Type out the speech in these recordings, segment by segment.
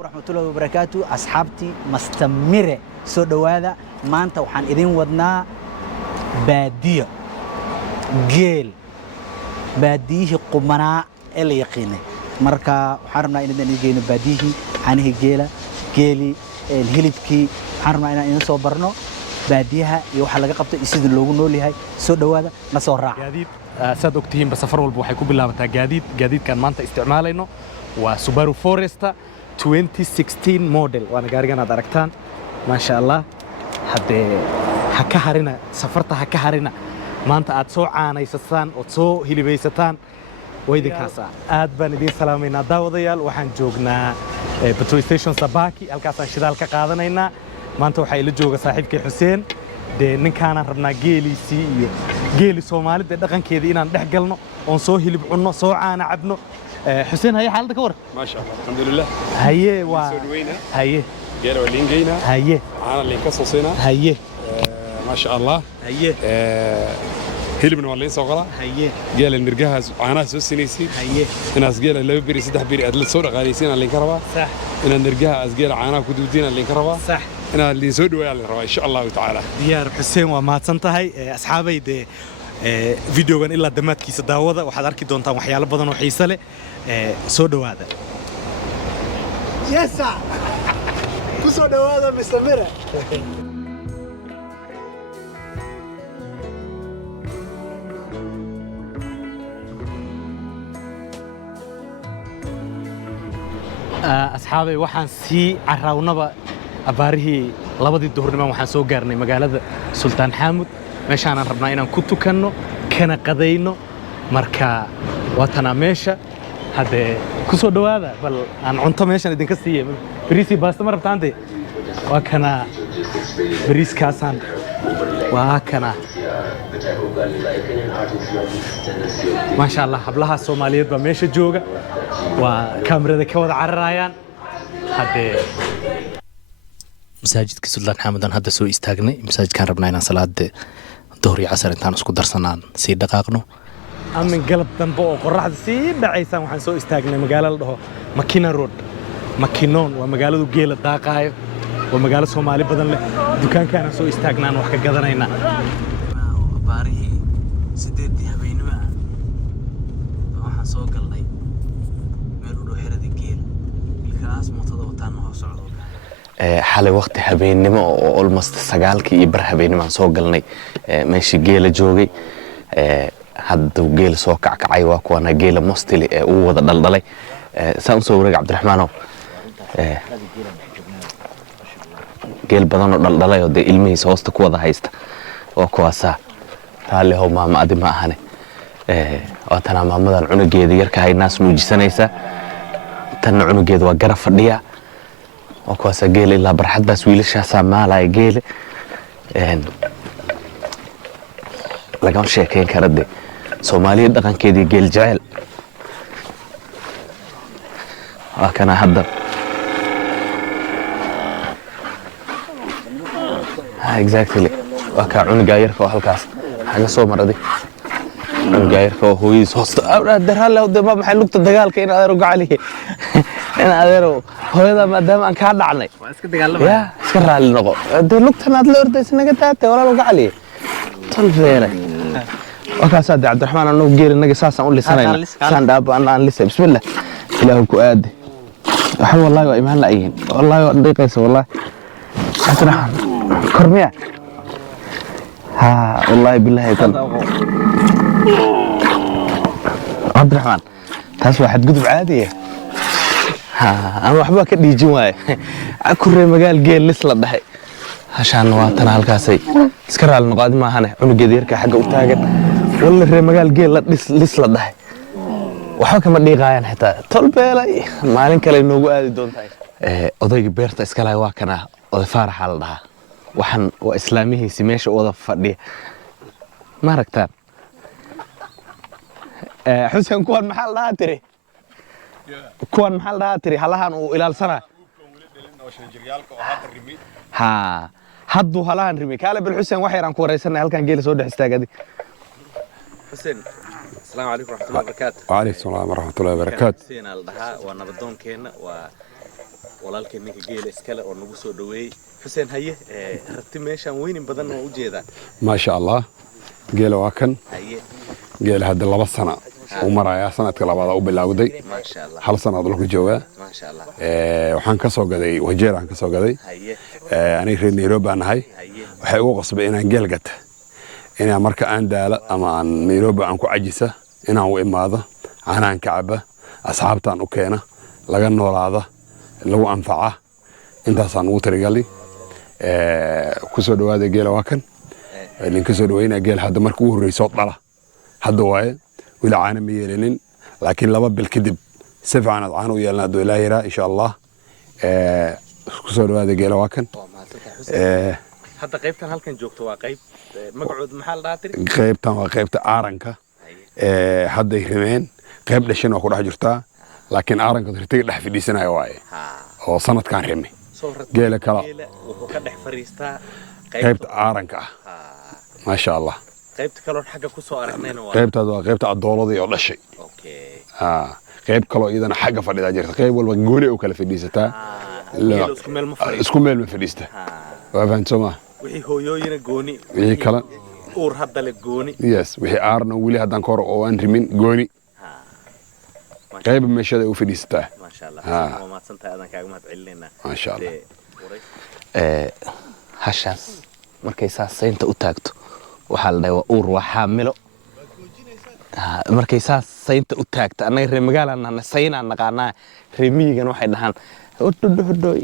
ورحمة الله وبركاته أصحابتي مستمرة سو هذا ما أنت وحن إذن ودنا بادية جيل باديه قمنا اللي يقينه مركا حرمنا إن نجينا باديه عنه جيلة جيلي الهلبكي حرمنا إن صبرنا باديها يوحى لقى قبض يسد اللوجو نولي هاي سو هذا نصور راح جديد ساد أكتهم بسفر والبوحي كوب الله بتاع جديد كان ما أنت استعماله إنه وسوبارو فورستا 2016 موديل وانا قارقنا دركتان ما شاء الله حد حكهرنا سفرت حكهرنا ما انت ادسو عانيسان او سو هليبيستان ويدي كاسا اد بان دي سلامينا داوديال waxaan joognaa petrol station Sabaki halkaas aan shidaal ka qaadanayna maanta waxa ila jooga saaxiibkay Xuseen de ninkaan rabnaa geelisi iyo geeli Soomaalida dhaqankeeda inaan dhex galno oo soo hilib cunno soo caana cabno حسين هي حالتك ورا ما شاء الله الحمد لله هي هي قالوا اللي نجينا هي انا اللي كصوصينا هي ما شاء الله هي هيل من ولا صغرى هي قال المرجاها انا سوسينيسي هي الناس قال لو بيري سدح بيري ادل صور غاليسين اللي كربا صح ان نرجاها اسقال انا كدودين اللي كربا صح انا اللي سو دوايا اللي ربا ان شاء الله تعالى ديار حسين وما تنتهي اصحابي دي فيديوغان إلا دماتكيسا daawada waxaad arki doontaan waxyaalo badan oo xiiso leh soo dhawaada يسا كسو دوادا مستمرة أصحابي waxaan sii caraawnaba abaarihii labadii duhurnimo waxaan soo gaarnay magaalada Sultan Hamud meeshaan aan rabnaa inaan ku tukanno kana qadayno marka waatana meesha hadde ku soo dhawaada bal aan cunto meeshan idinka siiyay bariisi baasta ma rabtaante waa kana bariiskaasan waa kana ما شاء الله hablaha Soomaaliyeed ba meesha jooga waa kaamirada ka wada cararayaan hadde masaajidka Sultan Hamud aan hadda soo istaagnay masaajidkan rabnaa inaan salaad دوري عصر انتان اسكو درسنان سي دقاقنو امن قلب دنبو او قرحد سي دعيسان waxaan soo istaagnay magaalada dhaho Makina Road Makinon waa magaaladu geela daaqayo waa magaalo Soomaali badan leh dukaankan aan soo istaagnaan wax ka gadanayna baarihi 8 habeenimo waxaan soo galnay meel u dhow xirada geel ilkaas mootada wataan oo socdo xalay waqti habeenimo oo almost 9kii iyo bar habeenimo aan soo galnay meeshii geela joogay hadda geel soo kacay waa kuwana geela mostly uu wada dhaldhalay saan soo wareeg Cabdiraxmaan geel badan oo dhaldhalay oo ilmihiisa hoosta ku wada haysta oo kuwaasa taale oo maama adi ma ahane waatana maamadan cunugeeda yarka hay naas nuujisanaysa tan cunugeeda waa garab fadhiya وكواسا جيل إلا برحد بس ويلشها سامالا جيل لقام شيكين كردي سومالي دقن كيدي جيل جعل وكان هدر exactly وكان عنقا يركو هالكاس حاجة سومر دي عنقا يركو هو يسوست درها له دما محل لقطة دقال كين هذا رقع عليه أنا هذا هذا ما دام أن كان دعني يا سكر على النقو ده لقطة نادل أرد سنقتات ولا رقع عليه طلبينه وكاسد عبد الرحمن أنه جير النجس أساسا أقول لي سنة سند أب أنا لسه بسم الله إلهك كؤاد حول والله وإيمان لأيين والله دقيقة والله عبد الرحمن كرمية ها والله بالله يتم عبد الرحمن تاس واحد قدب عادي ها أنا وحبا كدي جواي أكل مجال جيل لسه لدحي عشان واتنا هالكاسي سكر على النقاد ما هنا عنو جدير كحاجة وتاجر والله في مجال جيل لسه لدحي وحكى ما دي غاية حتى طلب لي ما عليك لي نوجو هذه دون تاي أضيق بيرت إسكالا واكنا وفارح على ده وحن وإسلاميه سماش وضف فدي ما ركتان حسين كون محل ده تري كون محل ده تري هلاهن وإلى السنة ها حدو هلاهن رمي كاله بالحسين وحير عن كوريسنا هل كان جيل سود حستاجدي حسين السلام عليكم ورحمة الله وبركاته وعليكم السلام ورحمة الله وبركاته حسين الدها ونبضون كين و walaalkeen ninka geela iskale oo nagu soo dhaweeyay xuseen haye rati meeshan weynin badan oo u jeedaa ما شاء الله geela waa kan haye geela hadda 2 sano uu marayaa sanadka labaad u bilowday ma sha Allah hal sano lagu joogaa ma sha Allah waxaan ka soo gaday wajeer aan ka soo gaday haye aniga reer Nairobi aan ahay haye waxay ugu qasbay inaan geel gato inaan marka aan daalo ama aan Nairobi aan ku cajisa inaan u imaado aanan kacaba asxaabtaan u keena laga noolaada lagu anfaca intaasaan ugu tirigalay ku soo dhawaada geela waa kan ninka soo dhaweynaa geel hadda markii uu horreeyay soo dhala hadda waaye wila caana ma yeelanin laakiin 2 bil kadib si fiican aad caana u yeelnaa doo ilaahay raa insha Allah ku soo dhawaada geela waa kan hadda qaybtan halkan joogto waa qayb magacood maxaa la dhahaa qaybtan waa qaybta aaranka hadda ay rimeen qayb dhashin oo ku dhex jirtaa laakiin aaranka tirtiga dhex fidhiisanayo waaye oo sanadkan rime geela kala wuxuu ka dhex fariistaa qaybta aaranka ma sha Allah qaybta kale xagga ku soo aragnayna waa qaybtaad waa qaybta adoolada iyo dhashay qayb kale iyadana xagga fadhida jirta qayb walba gooni oo kala fadhiisataa isku meel ma fadhiista waa fahantooma wixii hooyooyina gooni wixii kala uur hadda le gooni yes wixii aarna wili hadan kor oo aan rimin gooni qayb meeshada u fadhiistaa ma sha Allah ma santaa adan kaaga mahad celinayna ma sha Allah hashaas markay saasayinta u taagto waxaa la dhahaa uur waa xaamilo markay saasayinta u taagto annaga reer magaalana saynaan naqaanaa reer miyigan waxay dhahaan hodhoy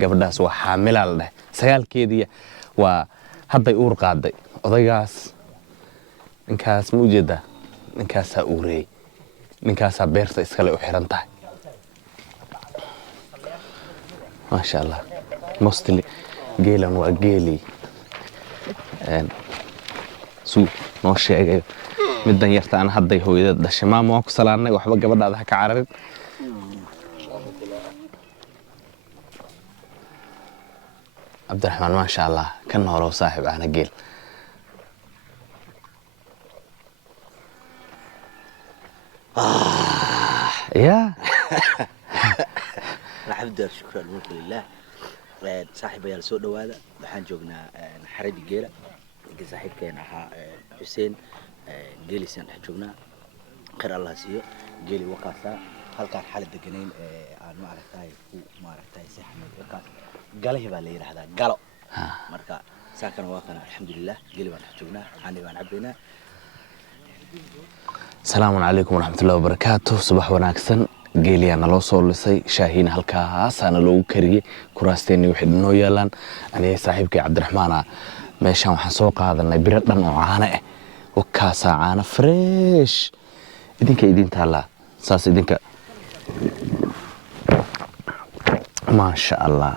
gabadhaas waa xaamilaa la dhahay sagaalkeedii waa hadday uur qaaday odaygaas ninkaas ma ujeedaa ninkaasaa uureeyey ninkaasaa beerta iskale u xiran tahay ما شاء الله mostly geelan waa geeli suu noo sheegay middan yarta aan hadday hooyadad dhashay maama waan ku salaanay waxba gabadhaada ha ka cararin cabdiraxmaan ma sha Allah ka noolow saaxiib ahna geel يا الحمد لله شكرا الملك لله صاحب يا سو دواده waxaan joognaa xaradi geela ninka saaxiibkeena ahaa Xuseen geelisan dhex joognaa qir Allah siiyo geeli waqaasa halkaan xalad deganayn aan ma aragtay ku maaragtay saxmad waqaas galahi baa la yiraahdaa galo marka saakana waa kana alxamdulillah geeli baan dhex joognaa aan ibaan cabeynaa السلام عليكم ورحمة الله وبركاته صباح وناكسن قيلي أنا لو صولسي شاهين هالكا سانا لو كري كراستيني وحيد نو يالان أنا صاحبك عبد الرحمن ماشان وحان سوق هذا نبرد لن وعانا وكاسا عانا فريش إذنك إذن تالا ساس إذنك ما شاء الله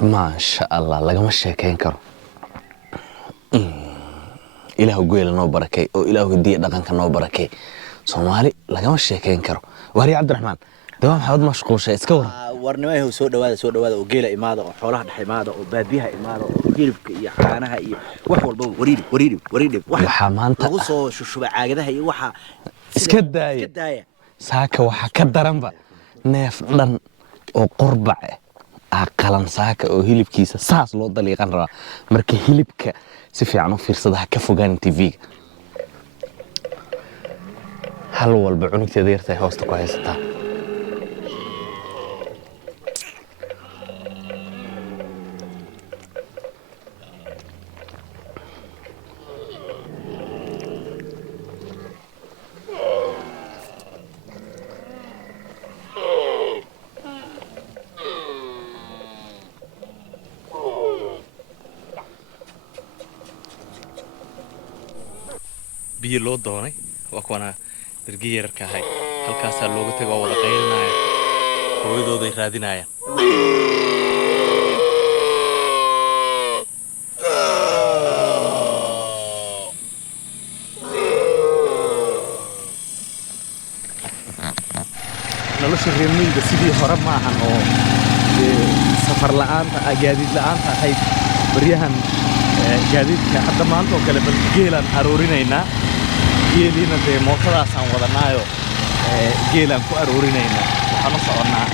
ما شاء الله لقى مشي كين كرو إلهو قويل نو بركي أو إلهو هدية دقنك نو بركي سومالي لقى مشي كين كرو وهري عبد الرحمن دوام حوض مشغول شيء اسكور warnimay soo dhawaada oo geela imaado oo xoolaha dhax imaado oo baadiyaha imaado oo hilibka iyo caanaha iyo wax walba wariidi waxa maanta lagu soo shushuba caagadaha iyo waxa iska daaya saaka waxa ka daranba neef dhan oo qurbac qalan saaka oo hilibkiisa saas loo daliiqan rabaa marka hilibka si fiican u fiirsada ha ka fogaan TV hal walba cunugteeda yartay hoosta ku haysataa biyo loo doonay waa kuwana dargi yararka ahay halkaasaa looga tago oo wada qaylinaya hooyadooday raadinayaan nolosha reer miyiga sidii hore maahan oo safar la'aanta gaadiid la'aanta ahayd baryahan gaadiidka hadda maanta oo kale bal geelaan aroorinaynaa geeliina dee mootadaasaan wadanaayo geelaan ku aroorinaynaa waxaan u soconnaa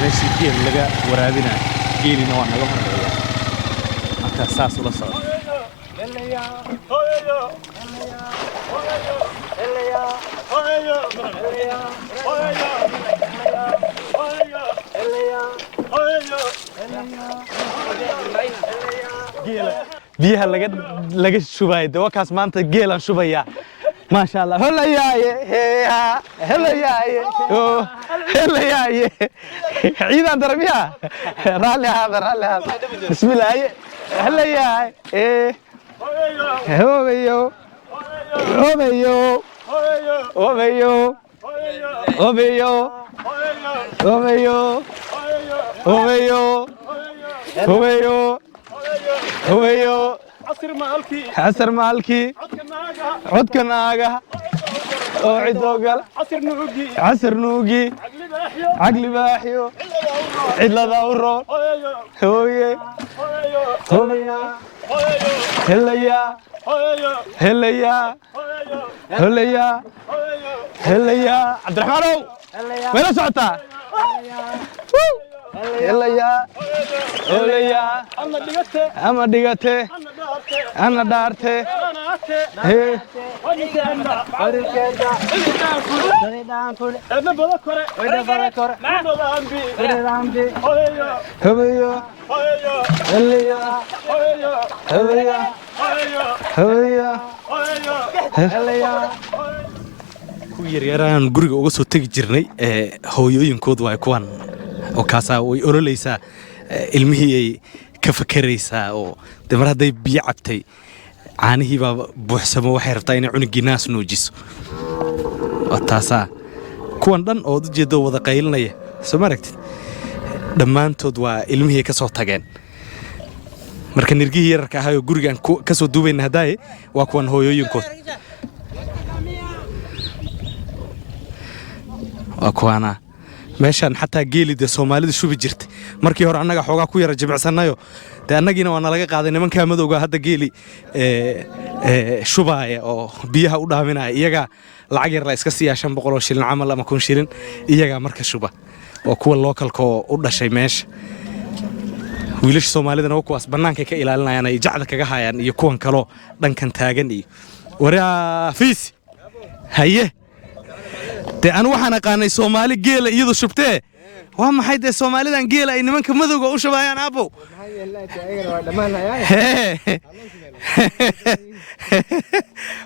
meeshii geel laga waraabinaa geelina waa naga horeeya marka saas ula socda biyaha laga shubay de wakaas maanta geelan shubaya ma sha Allah helayaye helayaye helayaye ciidan darbiya raalli hada bismillah helayaye hobeyo hobeyo hobeyo hobeyo hobeyo hobeyo hobeyo hobeyo عصر مالكي عدك ناقة وعدوقل عصر نوقي عقلي باحيو عدلا دورو هوية هوية هليا هليا هليا هليا عبد الرحمن وين سعتا هليا هليا أما دقته أنا دارته هي ku yaryaraan guriga uga soo tagi jirnay hooyooyinkood waa kuwan oo kaasa way orolaysaa ilmihii ay ka fakaraysaa oo mar hadday biyo cabtay caanihii baa buuxsamo waxay rabtaa inay cunugii naas nuujiso oo taasaa kuwan dhan ood u jeedo wada qaylinaya soo ma aragtid dhammaantood waa ilmihii ka soo tageen marka nirgihii yararka ahaa oo gurigaan ka soo duubayna haddaaye waa kuwan hooyooyinkood waa kuwaana meeshaan xataa geelida Soomaalida shubi jirtay markii hore annaga xoogaa ku yara jibcsanayo de annagiina waa nalaga qaaday nimanka madowga hadda geeli shubaaya oo biyaha u dhaaminaya iyaga lacag yar la iska siiyaa 500 shilin camal ama 1,000 shilin iyaga marka shuba oo kuwa localka u dhashay meesha wiilasha Soomaalidana oo kuwaas banaanka ka ilaalinayaan ay jacda kaga hayaan iyo kuwan kale dhankan taagan iyo waraa fiis haye de anu waxaan aqaanay Soomaali geela iyadu shubtee waa maxay de Soomaalidan geela ay nimanka madowga u shabaayaan abo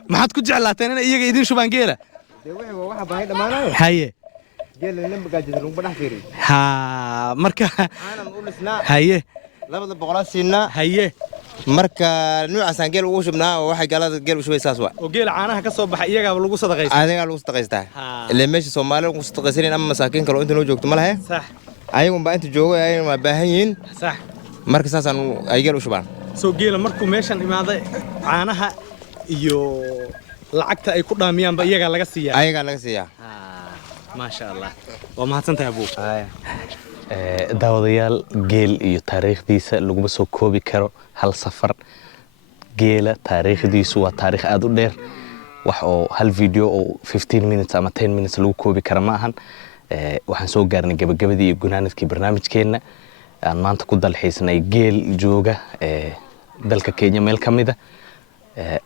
maxaad ku jeclaateen in iyaga idin shubaan geela waxa baahay dhamaanayo haye geela lama gaajid runba dhax fiiri ha marka aanan u dhisnaa haye 200 siinaa haye marka nuucaasaan geel ugu shubnaa oo waxay galada geel u shubaysaas waa oo geel caanaha ka soo baxay iyaga lagu sadaqaystaa adiga lagu sadaqaystaa ilaa meesha Soomaaliya lagu sadaqaysan ama masaakiin kale oo inta loo joogto ma lahayn sax ayagu baa inta joogo ay ma baahan yihiin sax marka saasaan ay geel u shubaan soo geela markuu meeshan imaaday caanaha iyo lacagta ay ku dhaamiyaan ba iyaga laga siiyaa ayaga laga siiyaa ma sha Allah waa mahadsantahay abuu daawadayaal geel iyo taariikhdiisa laguma soo koobi karo hal safar geela taariikhdiisu waa taariikh aad u dheer wax oo hal video oo 15 minutes ama 10 minutes lagu koobi kara ma ahan waxaan soo gaarnay gabagabadii iyo gunaanadkii barnaamijkeena aan maanta ku dalxiisnay geel jooga dalka Kenya meel kamida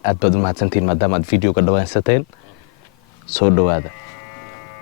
aad baad u mahadsantiin maadaama aad videoga dhawaansateen soo dhawaada